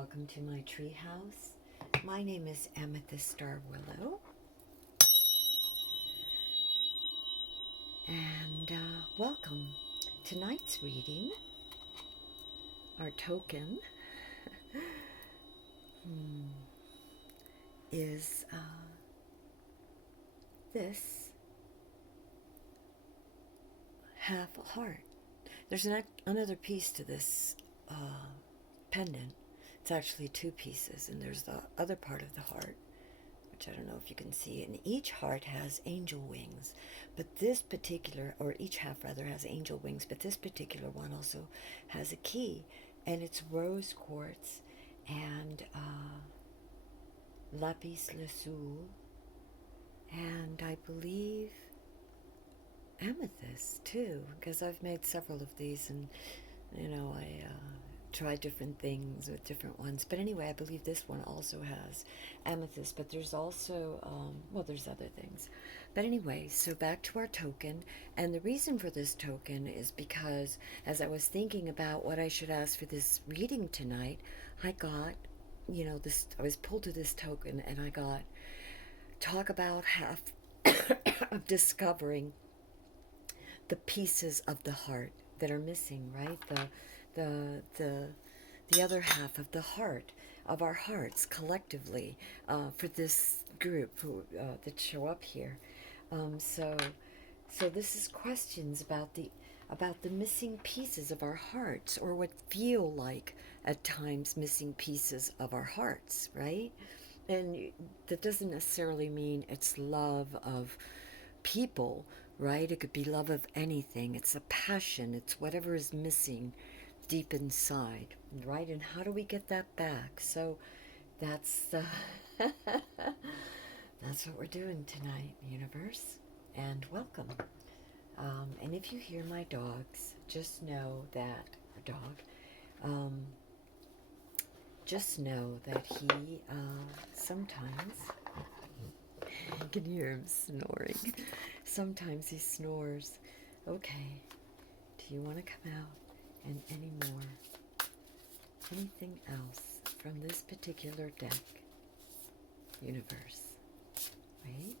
welcome to my tree house. My name is Amethyst Star Willow, and welcome. Tonight's reading, our token, is this half heart. There's another piece to this pendant. It's actually two pieces, and there's the other part of the heart, which I don't know if you can see. And each heart has angel wings, but this particular, or each half rather, has angel wings, but this particular one also has a key, and it's rose quartz and lapis lazuli, and I believe amethyst too, because I've made several of these, and I try different things with different ones. But anyway, I believe this one also has amethyst, but there's also, there's other things. But anyway, so back to our token. And the reason for this token is because as I was thinking about what I should ask for this reading tonight, I got, I was pulled to this token, and I got talk about half of discovering the pieces of the heart that are missing, right? The other half of the heart, of our hearts collectively, for this group who that show up here. So this is questions about the missing pieces of our hearts, or what feel like at times missing pieces of our hearts, right? And that doesn't necessarily mean it's love of people, right? It could be love of anything. It's a passion. It's whatever is missing deep inside, right? And how do we get that back? So that's that's what we're doing tonight, universe, and welcome. And if you hear my dogs, just know that our dog, just know that he sometimes, you can hear him snoring. Sometimes he snores. Okay, do you want to come out? And any more, anything else from this particular deck, universe? Wait,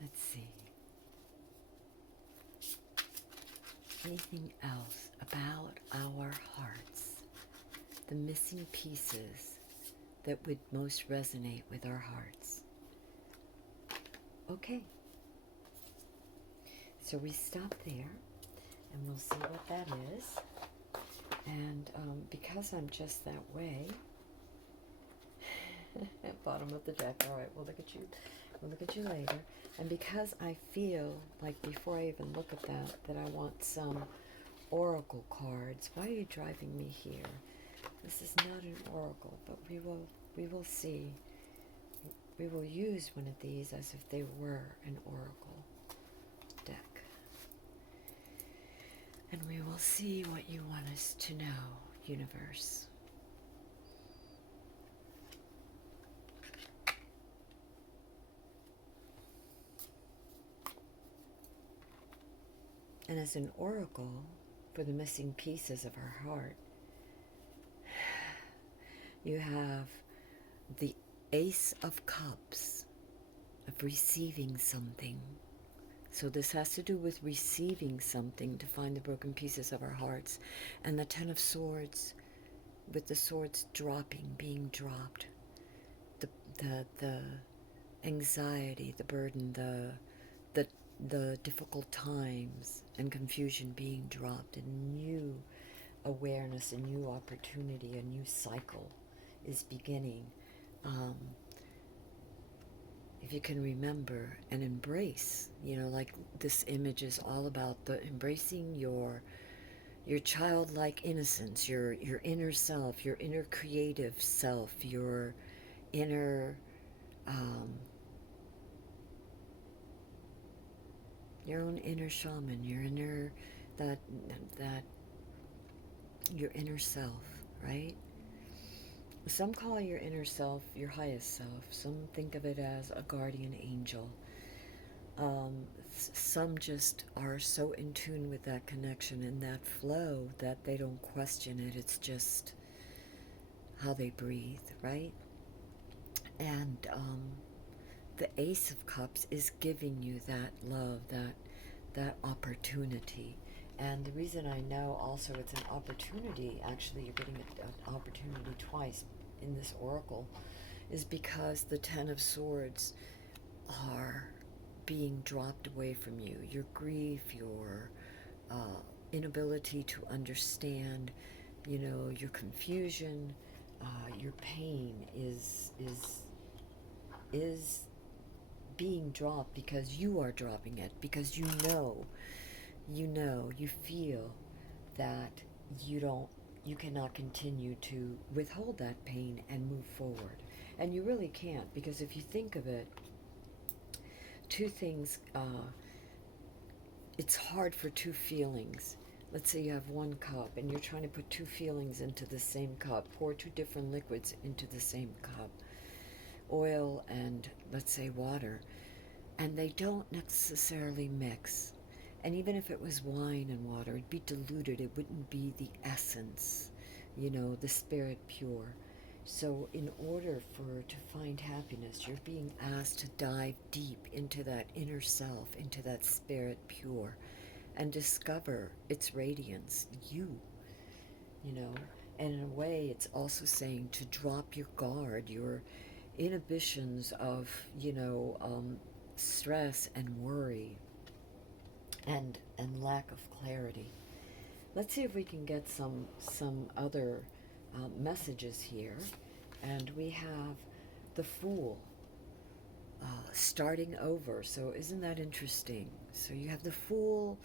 let's see. Anything else about our hearts, the missing pieces that would most resonate with our hearts? Okay, so we stop there, and we'll see what that is. And because I'm just that way, bottom of the deck, all right, we'll look at you later. And because I feel like before I even look at that I want some oracle cards. Why are you driving me here? This is not an oracle, but we will see. We will use one of these as if they were an oracle deck. And we will see what you want us to know, universe. And as an oracle for the missing pieces of our heart, you have the Ace of Cups, of receiving something. So this has to do with receiving something to find the broken pieces of our hearts. And the Ten of Swords, with the swords dropping, being dropped. The anxiety, the burden, the difficult times and confusion being dropped, and new awareness, a new opportunity, a new cycle is beginning. If you can remember and embrace, like this image is all about the embracing your childlike innocence, your inner self, your inner creative self, your inner your own inner shaman, your inner that your inner self, right? Some call your inner self your highest self. Some think of it as a guardian angel. Some just are so in tune with that connection and that flow that they don't question it. It's just how they breathe, right? And the Ace of Cups is giving you that love, that opportunity. And the reason I know also it's an opportunity, actually you're getting an opportunity twice in this oracle, is because the Ten of Swords are being dropped away from you. Your grief, your inability to understand, your confusion, your pain is being dropped because you are dropping it, because you feel that you cannot continue to withhold that pain and move forward. And you really can't, because if you think of it, two things, it's hard for two feelings. Let's say you have one cup and you're trying to put two feelings into the same cup, pour two different liquids into the same cup, oil and, let's say, water, and they don't necessarily mix. And even if it was wine and water, it'd be diluted. It wouldn't be the essence, the spirit pure. So in order to find happiness, you're being asked to dive deep into that inner self, into that spirit pure, and discover its radiance, you know. And in a way, it's also saying to drop your guard, your inhibitions of, stress and worry and lack of clarity. Let's see if we can get some other messages here. And we have the Fool, starting over. So isn't that interesting? So you have the Fool,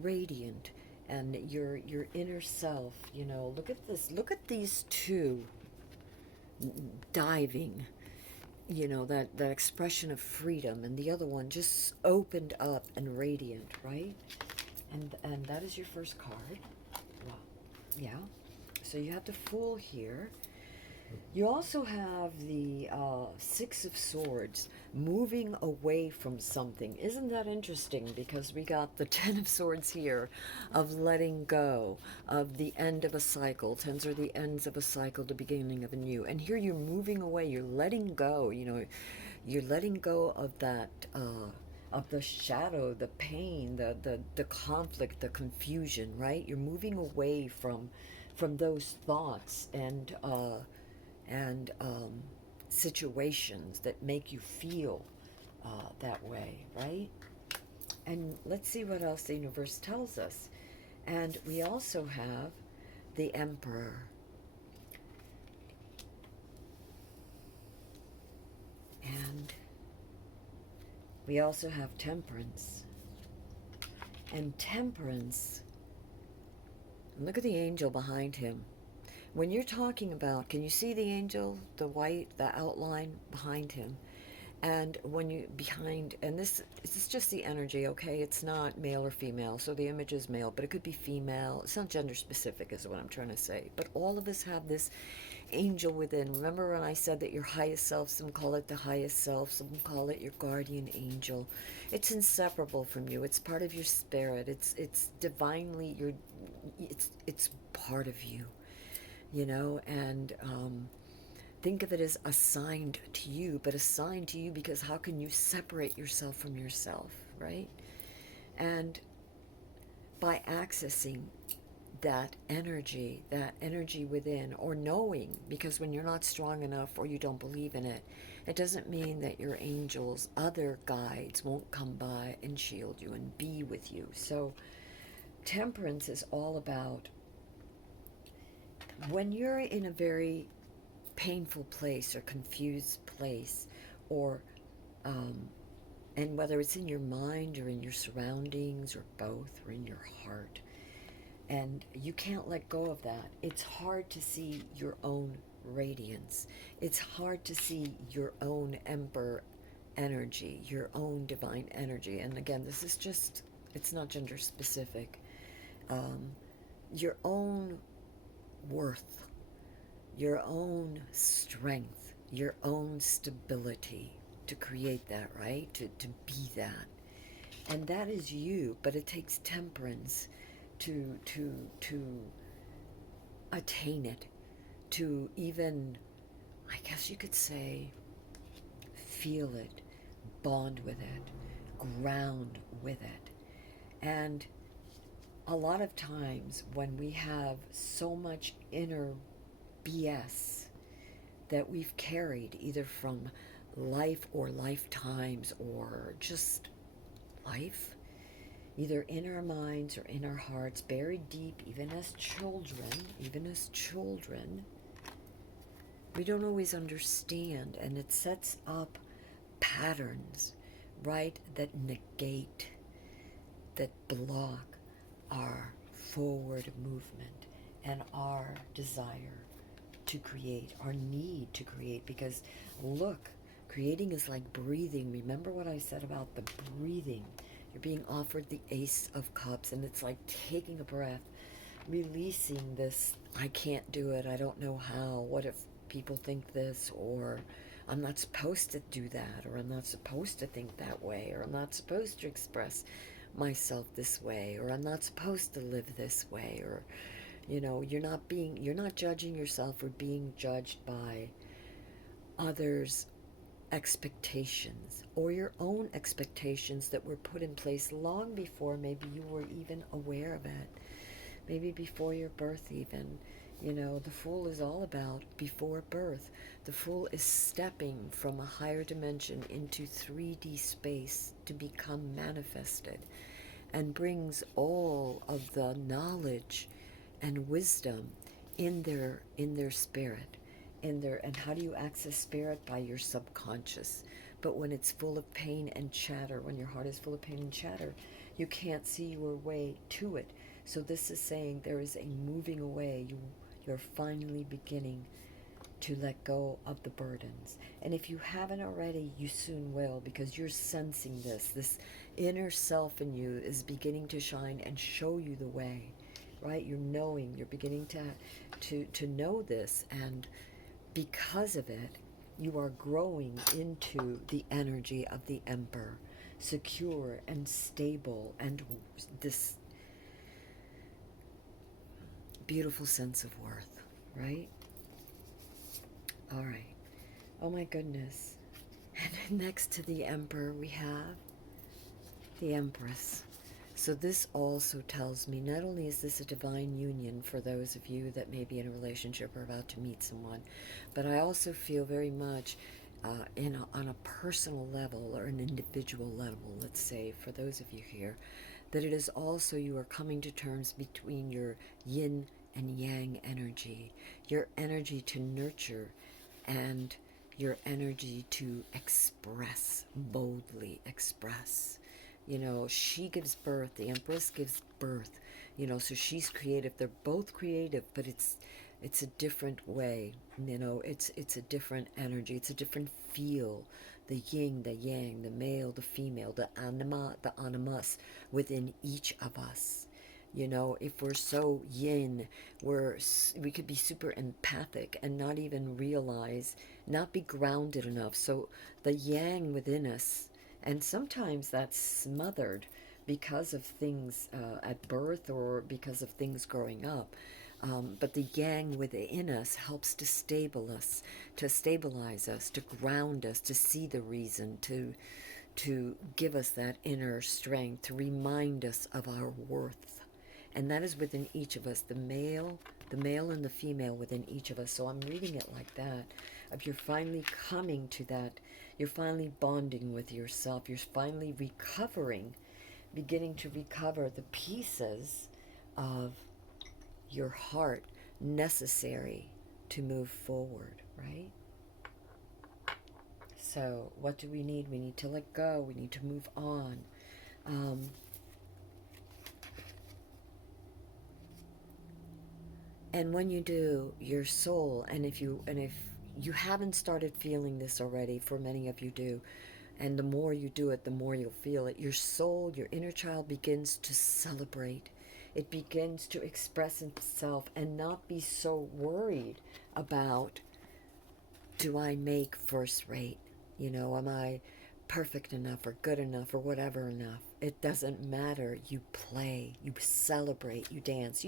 radiant, and your inner self. Look at this. Look at these two diving. That expression of freedom, and the other one just opened up and radiant, right? And that is your first card. Wow. Yeah. So you have the Fool here. You also have the Six of Swords, moving away from something. Isn't that interesting? Because we got the Ten of Swords here, of letting go, of the end of a cycle. Tens are the ends of a cycle, the beginning of a new. And here you're moving away, you're letting go, you're letting go of that, of the shadow, the pain, the conflict, the confusion, right? You're moving away from those thoughts and situations that make you feel that way, right? And let's see what else the universe tells us. And we also have the Emperor. And we also have Temperance. And Temperance, look at the angel behind him. When you're talking about, can you see the angel, the white, the outline behind him? And when you and this is just the energy, okay? It's not male or female, so the image is male, but it could be female. It's not gender specific is what I'm trying to say. But all of us have this angel within. Remember when I said that your highest self, some call it the highest self, some call it your guardian angel. It's inseparable from you. It's part of your spirit. It's divinely it's part of you. And think of it as assigned to you, but assigned to you because how can you separate yourself from yourself, right? And by accessing that energy within, or knowing, because when you're not strong enough or you don't believe in it, it doesn't mean that your angels, other guides, won't come by and shield you and be with you. So Temperance is all about when you're in a very painful place or confused place, or and whether it's in your mind or in your surroundings or both, or in your heart, and you can't let go of that, it's hard to see your own radiance. It's hard to see your own Emperor energy, your own divine energy. And again, this is just, it's not gender specific. Your own worth, your own strength, your own stability to create that, right? To be that. And that is you, but it takes temperance to attain it, to even, I guess you could say, feel it, bond with it, ground with it. And a lot of times when we have so much inner BS that we've carried either from life or lifetimes or just life, either in our minds or in our hearts, buried deep, even as children, we don't always understand, and it sets up patterns, right, that negate, that block our forward movement and our desire to create, our need to create. Because look, creating is like breathing. Remember what I said about the breathing? You're being offered the Ace of Cups, and it's like taking a breath, releasing this, I can't do it, I don't know how, what if people think this, or I'm not supposed to do that, or I'm not supposed to think that way, or I'm not supposed to express myself this way, or I'm not supposed to live this way, or you're not judging yourself or being judged by others' expectations or your own expectations that were put in place long before maybe you were even aware of it, maybe before your birth even. The Fool is all about before birth. The Fool is stepping from a higher dimension into 3D space to become manifested, and brings all of the knowledge and wisdom in their spirit, and how do you access spirit? By your subconscious. But when it's full of pain and chatter, when your heart is full of pain and chatter, you can't see your way to it. So this is saying there is a moving away. You're finally beginning to let go of the burdens. And if you haven't already, you soon will, because you're sensing this inner self in you is beginning to shine and show you the way, right? You're beginning to know this, and because of it, you are growing into the energy of the Emperor, secure and stable, and this beautiful sense of worth, right? All right. Oh my goodness. And next to the Emperor, we have the Empress. So this also tells me not only is this a divine union for those of you that may be in a relationship or about to meet someone, but I also feel very much on a personal level or an individual level, let's say, for those of you here, that it is also you are coming to terms between your yin and yang energy, your energy to nurture, and your energy to express, boldly express. She gives birth, the Empress gives birth, so she's creative. They're both creative, but it's a different way. It's a different energy, it's a different feel. The yin, the yang, the male, the female, the anima, the animus within each of us. If we're so yin, we could be super empathic and not even realize, not be grounded enough. So the yang within us, and sometimes that's smothered because of things at birth or because of things growing up. But the yang within us helps to stabilize us, to ground us, to see the reason, to give us that inner strength, to remind us of our worth. And that is within each of us, the male and the female within each of us. So I'm reading it like that. If you're finally coming to that, you're finally bonding with yourself, you're finally beginning to recover the pieces of your heart necessary to move forward, right? So what do we need? We need to let go. We need to move on. And when you do, your soul, and if you haven't started feeling this already, for many of you do, and the more you do it, the more you'll feel it. Your soul, your inner child begins to celebrate. It begins to express itself and not be so worried about, do I make first rate? Am I perfect enough or good enough or whatever enough? It doesn't matter. You play, you celebrate, you dance.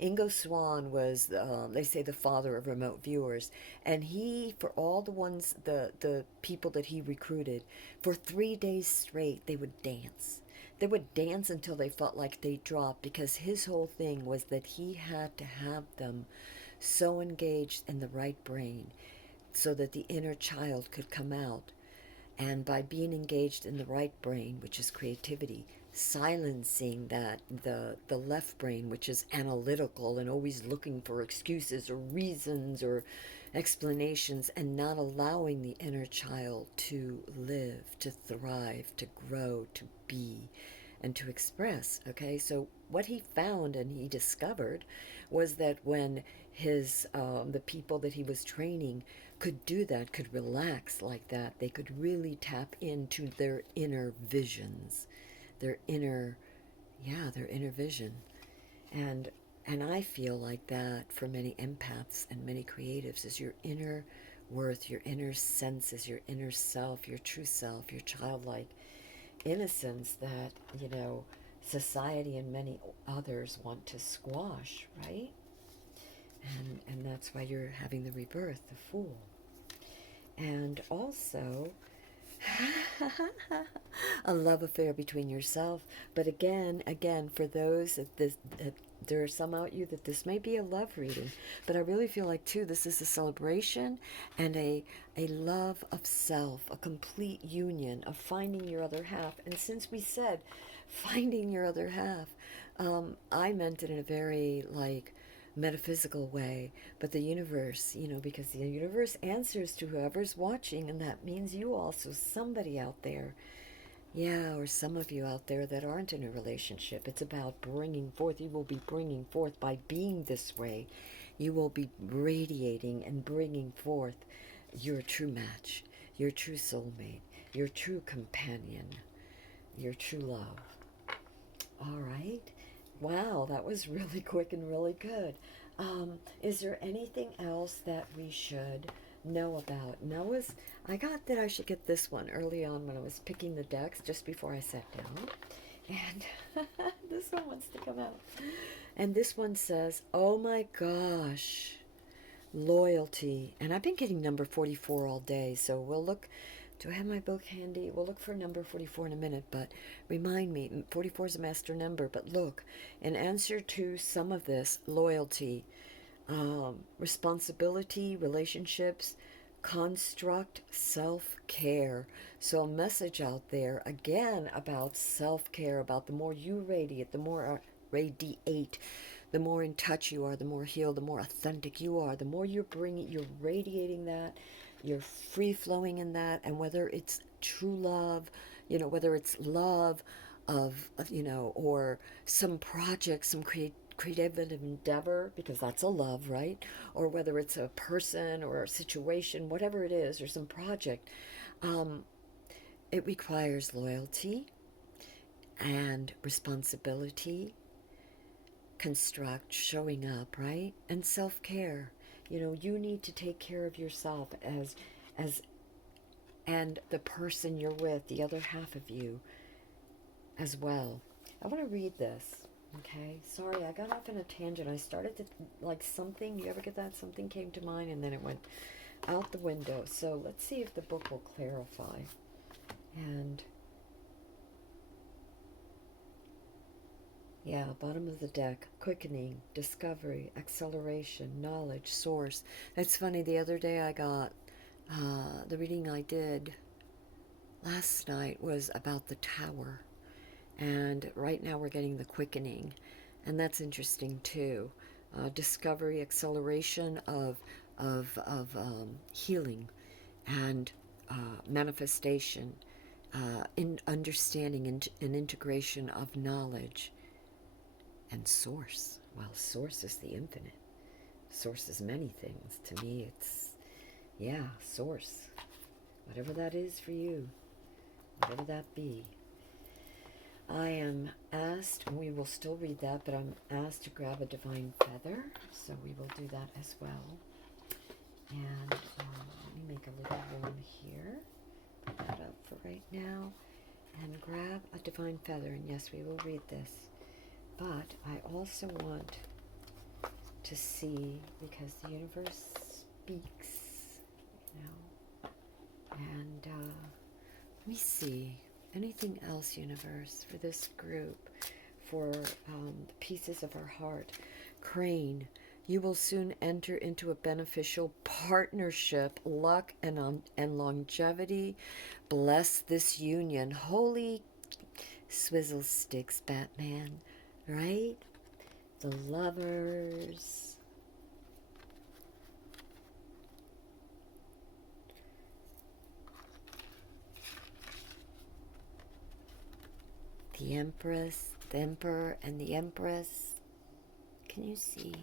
Ingo Swann was, they say, the father of remote viewers, and he, for all the people that he recruited, for 3 days straight, they would dance. They would dance until they felt like they dropped, because his whole thing was that he had to have them so engaged in the right brain so that the inner child could come out. And by being engaged in the right brain, which is creativity, silencing the left brain, which is analytical and always looking for excuses or reasons or explanations, and not allowing the inner child to live, to thrive, to grow, to be, and to express. Okay, so what he found and he discovered was that when the people that he was training could do that, could relax like that, they could really tap into their inner visions, their inner, yeah, their inner vision. And and I feel like that for many empaths and many creatives is your inner worth, your inner senses, your inner self, your true self, your childlike innocence that, society and many others want to squash, right? And that's why you're having the rebirth, the fool. And also a love affair between yourself. But again, for those that there are some out you that this may be a love reading, but I really feel like too this is a celebration and a love of self, a complete union of finding your other half. And since we said finding your other half, I meant it in a very like metaphysical way, but the universe, because the universe answers to whoever's watching, and that means you also, somebody out there, yeah, or some of you out there that aren't in a relationship. It's about bringing forth. You will be bringing forth by being this way. You will be radiating and bringing forth your true match, your true soulmate, your true companion, your true love. All right. Wow, that was really quick and really good. Is there anything else that we should know about? I got that I should get this one early on when I was picking the decks just before I sat down. And this one wants to come out. And this one says, oh my gosh, loyalty. And I've been getting number 44 all day, so we'll look. Do I have my book handy? We'll look for number 44 in a minute, but remind me, 44 is a master number, but look, in answer to some of this, loyalty, responsibility, relationships, construct, self-care. So a message out there, again, about self-care, about the more you radiate, the more in touch you are, the more healed, the more authentic you are, the more you're radiating that, you're free flowing in that. And whether it's true love, whether it's love of, or some project, some creative endeavor, because that's a love, right? Or whether it's a person or a situation, whatever it is, or some project, it requires loyalty and responsibility, construct, showing up, right? And self-care. You need to take care of yourself as and the person you're with, the other half of you as well. I want to read this. Okay, sorry, I got off in a tangent. I started to, like, something, you ever get that? Something came to mind and then it went out the window. So let's see if the book will clarify. And yeah, bottom of the deck, quickening, discovery, acceleration, knowledge, source. It's funny, the other day I got, the reading I did last night was about the tower. And right now we're getting the quickening. And that's interesting too. Discovery, acceleration of healing and manifestation, in understanding and integration of knowledge. And source. Well, source is the infinite. Source is many things. To me, it's, yeah, source. Whatever that is for you. Whatever that be. I am asked, and we will still read that, but I'm asked to grab a divine feather. So we will do that as well. And let me make a little room here. Put that up for right now. And grab a divine feather. And yes, we will read this. But I also want to see, because the universe speaks, you know. And let me see. Anything else, universe, for this group, for the pieces of our heart? Crane, you will soon enter into a beneficial partnership, luck, and longevity. Bless this union. Holy swizzle sticks, Batman, right? The lovers. The Empress, the Emperor, and the Empress. Can you see?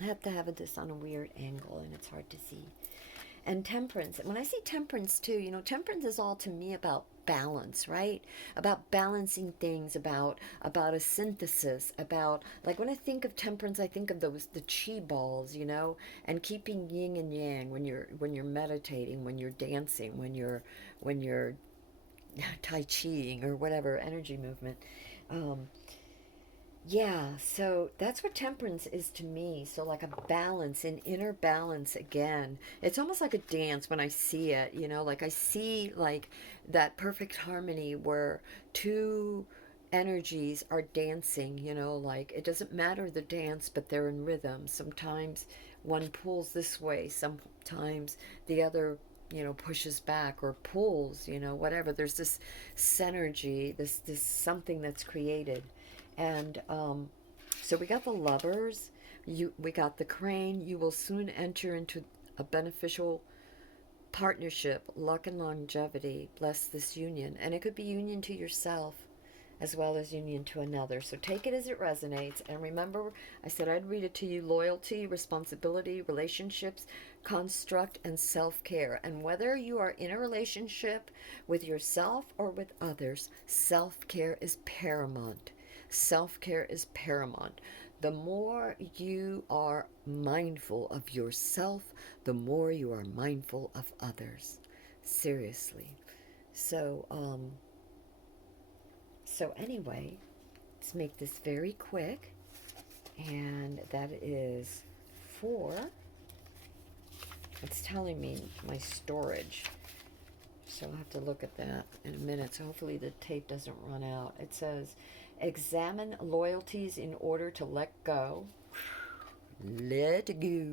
I have to have this on a weird angle and it's hard to see. And temperance. When I see temperance too, you know, temperance is all to me about balance, right? About balancing things, about a synthesis, about, like, when I think of temperance, I think of those, the chi balls, you know, and keeping yin and yang when you're meditating, when you're dancing, when you're tai chiing or whatever energy movement. Um, yeah, so that's what temperance is to me. So, like a balance, an inner balance again. It's almost like a dance when I see it, you know, like I see like that perfect harmony where two energies are dancing, you know, like it doesn't matter the dance, but they're in rhythm. Sometimes one pulls this way, sometimes the other, you know, pushes back or pulls, you know, whatever. There's this synergy, this something that's created. And so we got the lovers. We got the crane. You will soon enter into a beneficial partnership, luck and longevity. Bless this union. And it could be union to yourself as well as union to another. So take it as it resonates. And remember, I said I'd read it to you: loyalty, responsibility, relationships, construct, and self care. And whether you are in a relationship with yourself or with others, self care is paramount. Self care is paramount. The more you are mindful of yourself, the more you are mindful of others. Seriously. So, anyway, let's make this very quick. And that is for, it's telling me my storage. So I'll have to look at that in a minute. So hopefully the tape doesn't run out. It says, examine loyalties in order to let go. Let go.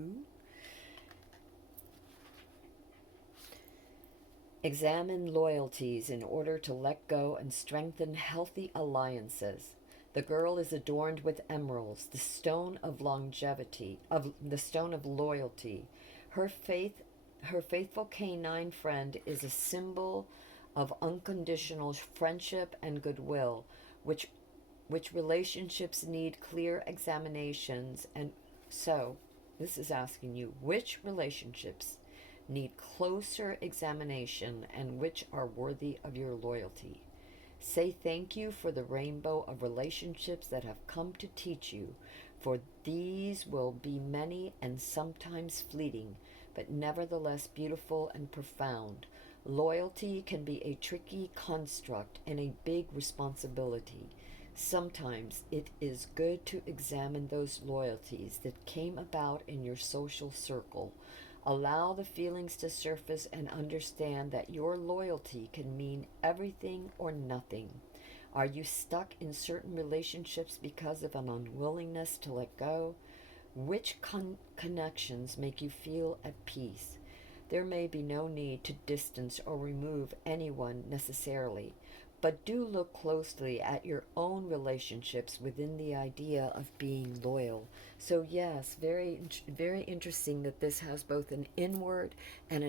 Examine loyalties in order to let go and strengthen healthy alliances. The girl is adorned with emeralds, the stone of longevity, of the stone of loyalty. Her faithful canine friend is a symbol of unconditional friendship and goodwill, which relationships need clear examinations. And so this is asking you, which relationships need closer examination and which are worthy of your loyalty? Say thank you for the rainbow of relationships that have come to teach you, for these will be many and sometimes fleeting, but nevertheless beautiful and profound. Loyalty can be a tricky construct and a big responsibility. Sometimes it is good to examine those loyalties that came about in your social circle. Allow the feelings to surface and understand that your loyalty can mean everything or nothing. Are you stuck in certain relationships because of an unwillingness to let go? Which connections make you feel at peace? There may be no need to distance or remove anyone necessarily, but do look closely at your own relationships within the idea of being loyal. So yes, very, very interesting that this has both an inward and an